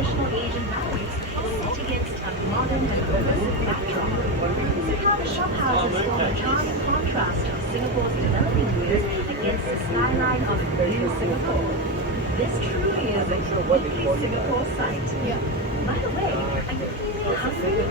traditional Asian values set against a modern and progressive backdrop. Somehow the shophouses form a charming contrast of Singapore's developing years against the skyline of new Singapore. This truly is a uniquely Singapore sight. By the way, are you feeling hungry?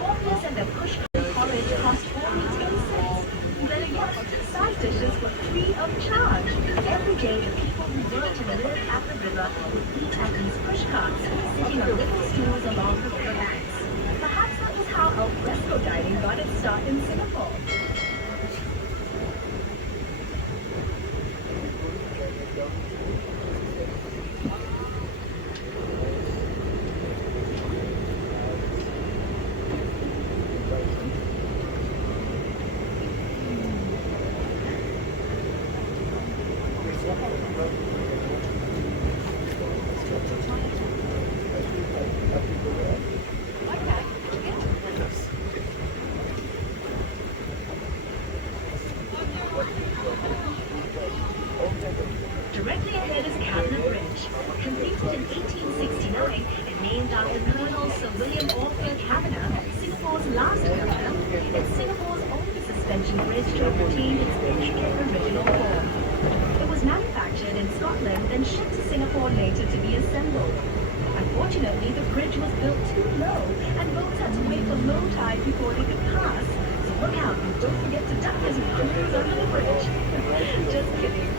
Waffles and the push porridge cost only 10 cents. Better yet, side dishes were free of charge. Every day, the people who worked and lived at the river would eat at these push carts, sitting on little stools along the river banks. Perhaps that was how al fresco dining got its start in Singapore. Directly ahead is Cabinet Bridge, completed in 1869 and named after Colonel Sir William Orford Cabinet, Singapore's last governor. It's Singapore's only suspension bridge to have retained its intricate original form. It was manufactured in Scotland, then shipped to Singapore later to be assembled. Unfortunately, the bridge was built too low, and boats had to wait for low tide before they could pass. So look out and don't forget to duck as you cruise under the bridge. Just kidding.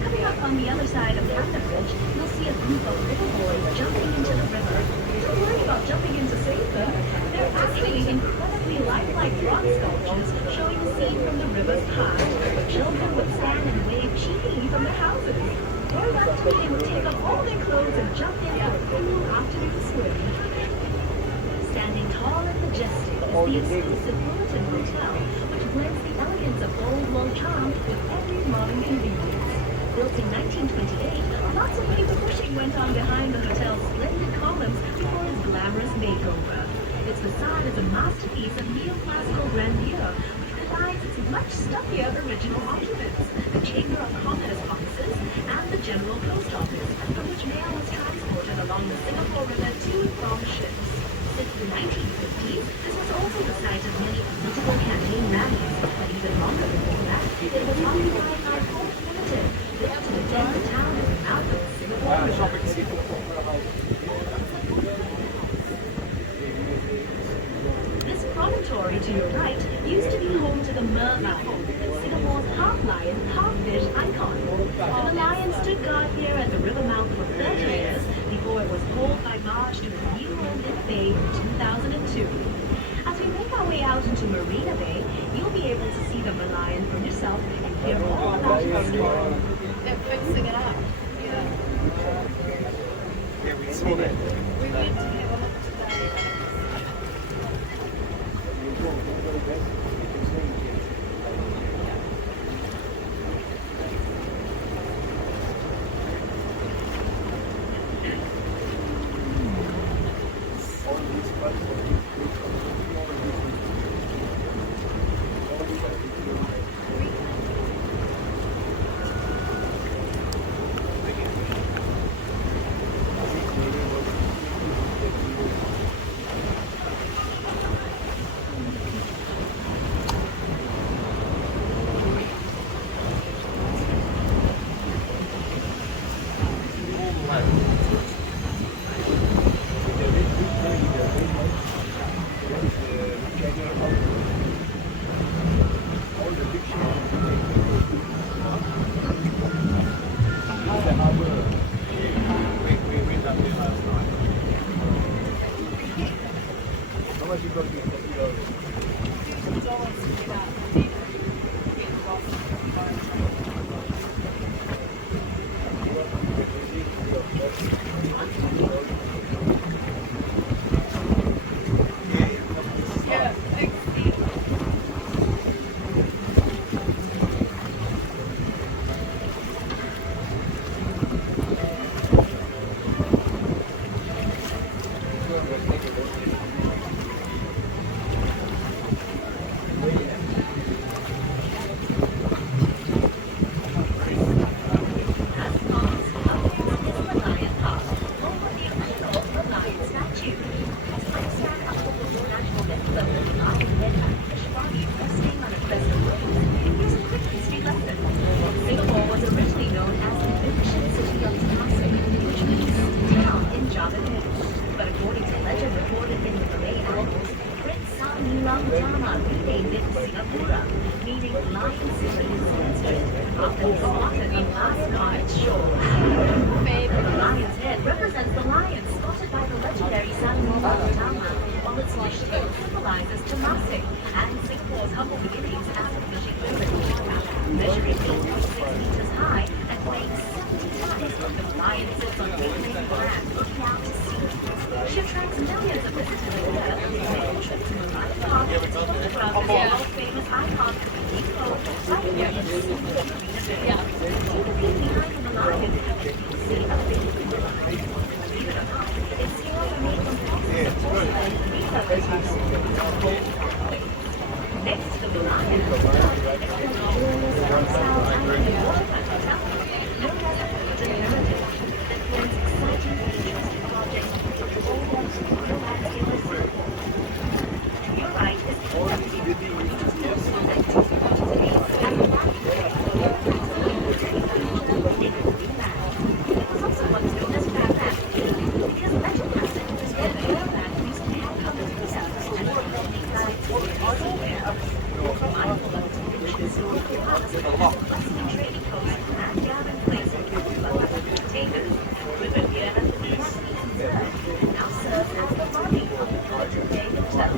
Coming up on the other side of Cabinet Bridge, you'll see a group of little boys jumping into the river. Don't worry about jumping in to save them. They're actually incredibly lifelike rock sculptures showing the scene from the river's past. Children would stand and wave cheekily from their houses. Or after they would take off all their clothes and jump in for a cool afternoon swim. Standing tall and majestic is the exclusive Fullerton Hotel, which blends the elegance of old world charm with every modern convenience. Built in 1928, lots of heavy pushing went on behind the hotel's splendid columns before its glamorous makeover. Its facade is a masterpiece of neoclassical grandeur, which combines its much stuffier original occupants, the Chamber of Commerce offices, and the General Post Office, from which mail was transported along the Singapore River to and from ships. Since the 1950s, this was also the site of many political campaign rallies, but even longer before that, it was occupied by Port Limited, built to defend the town at the mouth of the Singapore River. This promontory to your right used to be home to the merlion, Singapore's half-lion, half-fish icon. The merlion stood guard here at the river mouth for 30 years before it was hauled by barge to its new home in Bay in 2002. As we make our way out into Marina Bay, you'll be able to see the merlion for yourself and hear all about its story. They're fixing it up. Yeah, we saw that. We went to have a look today. Gautama renamed it Singapura, meaning lion city in Sanskrit, after he spotted a lion on its shores. The lion's head represents the lion spotted by the legendary Samuel Gautama, while its fish tail symbolizes Temasek and Singapore's humble beginnings as a fishing village. Measuring 8.6 meters high and weighing 70 tons, the lion sits on reclaimed land looking out to sea. She attracts millions of visitors a year who make the trip to the lion park to photograph the world-famous icon, Nico, right here in Singapore Marina Bay. Typically behind the lion, you can see a baby gorilla. Believe it or not, its scales are made from thousands of porcelain next to the lion, is the South African waterfront hotel, known as a Golden Heritage, that blends exciting futuristic objects with the old landscape of Singapore. To your right is the Olympic, which was built in 1948 as a it was also once known as Farland, because legend has it that Farland used to have colored here and mindful of its traditions, the palace has Western trading posts and gathering place in Cuba. Takers, river here at the northeast third, now serves as the lobby of the Golden Bay Hotel.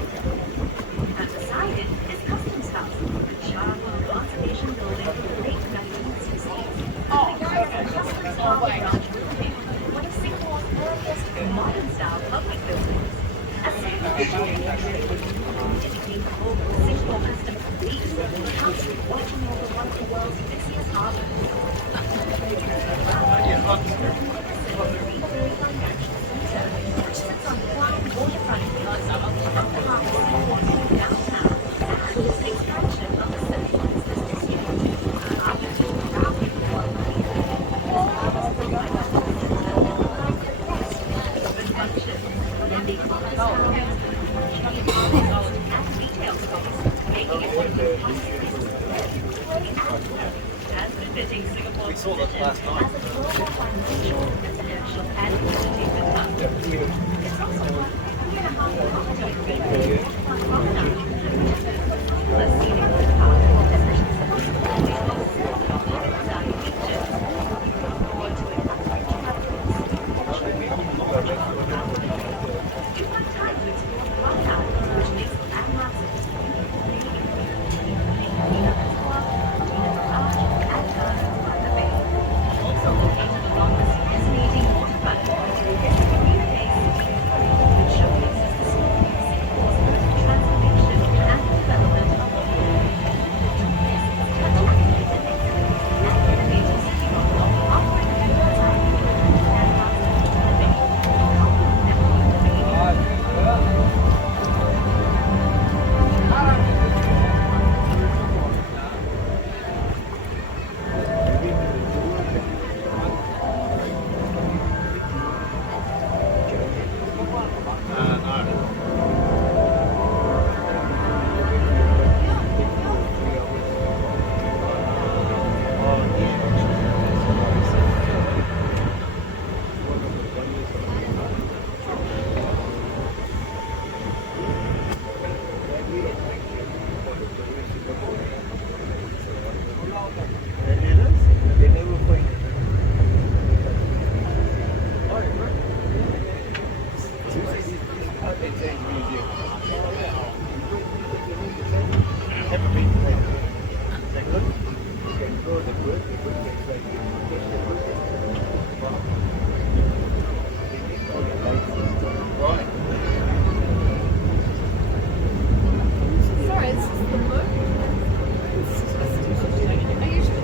And beside it is Customs House, a charming conservation building from the late 1960s. The Customs House branch building, one of Singapore's earliest modern-style public buildings. A Singapore shopping and trading being the home of the Singapore Customs Police, constantly watching over one of the world's busiest harbors. Marina Bay Financial Center, which sits on prime waterfront villas of the heart of Singapore's new downtown, and is an expansion of the centralized business unit. After being proudly developed by the purpose provider of the center provides the best open functions, blending office hours, and retail space, making it one of the finest places to live, play, and work, and befitting Singapore's position as a global financial, residential, and entertainment hub. It's also one 3.5 kilometer green promenade, which is a popular scenic footpath, especially supposed to be of several high-style features. Going to it, you have to you find time to explore the promenade, which makes the landmarks of this beautiful city, Marina Reservoir, Marina Barrage, and gardens by the bay. Also located along this fascinating waterfront, is the Marina Bay City Gallery, which showcases the story of Singapore's urban transformation and the development of the city. Touch activated exhibits and innovative city model offering a bird's-eye view of the landmarks of Marina Bay. How could you never leave the bay? Sorry, this is the book. I usually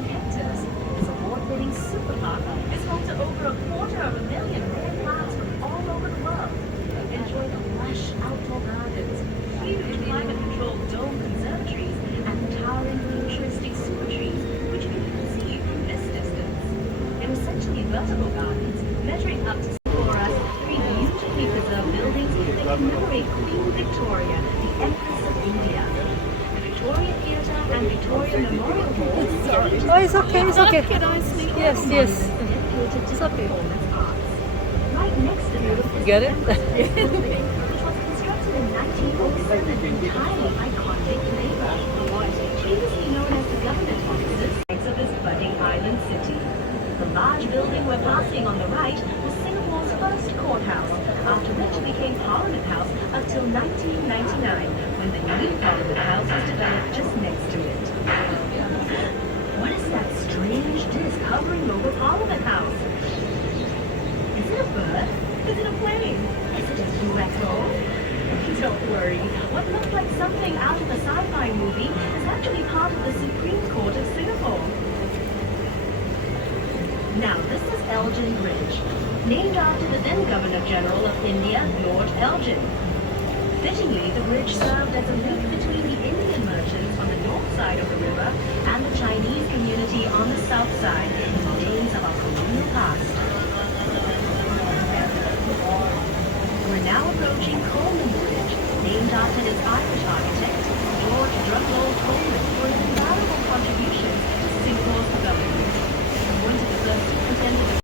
hectares. This award-winning super park is home to over 250,000 rare plants from all over the world. Enjoy the lush outdoor gardens, huge climate-controlled dome conservatories, and towering futuristic super trees, which you can see from this distance. They're essentially vertical gardens, measuring up to for us three beautifully preserved buildings that commemorate Queen Victoria, the Empress of India. The Victoria Theatre and Victoria Memorial Hall. Oh, it's okay, it's okay. Can I sneak Yes, yes. Dedicated to It's okay. performance arts. Right next to them is Get it? the Empress Building, which was constructed in 1907 entirely by convict labor. Previously known as the government offices of this budding island city. The large building we're passing on the right was Singapore's first courthouse, after which it became Parliament House until 1999, when the new Parliament House was developed just next to it. What is that strange disc hovering over Parliament House? Is it a bird? Is it a plane? Is it a UFO? Don't worry, what looked like something out of a sci-fi movie is actually part of the Supreme Court of Singapore. Now, this is Elgin Bridge, named after the then Governor General of India, Lord Elgin. Fittingly, the bridge served as a link between the Indian merchants on the north side of the river and the Chinese community on the south side in the days of our colonial past. We're now approaching Coleman Bridge, named after its Irish architect, George Drumlow Coleman.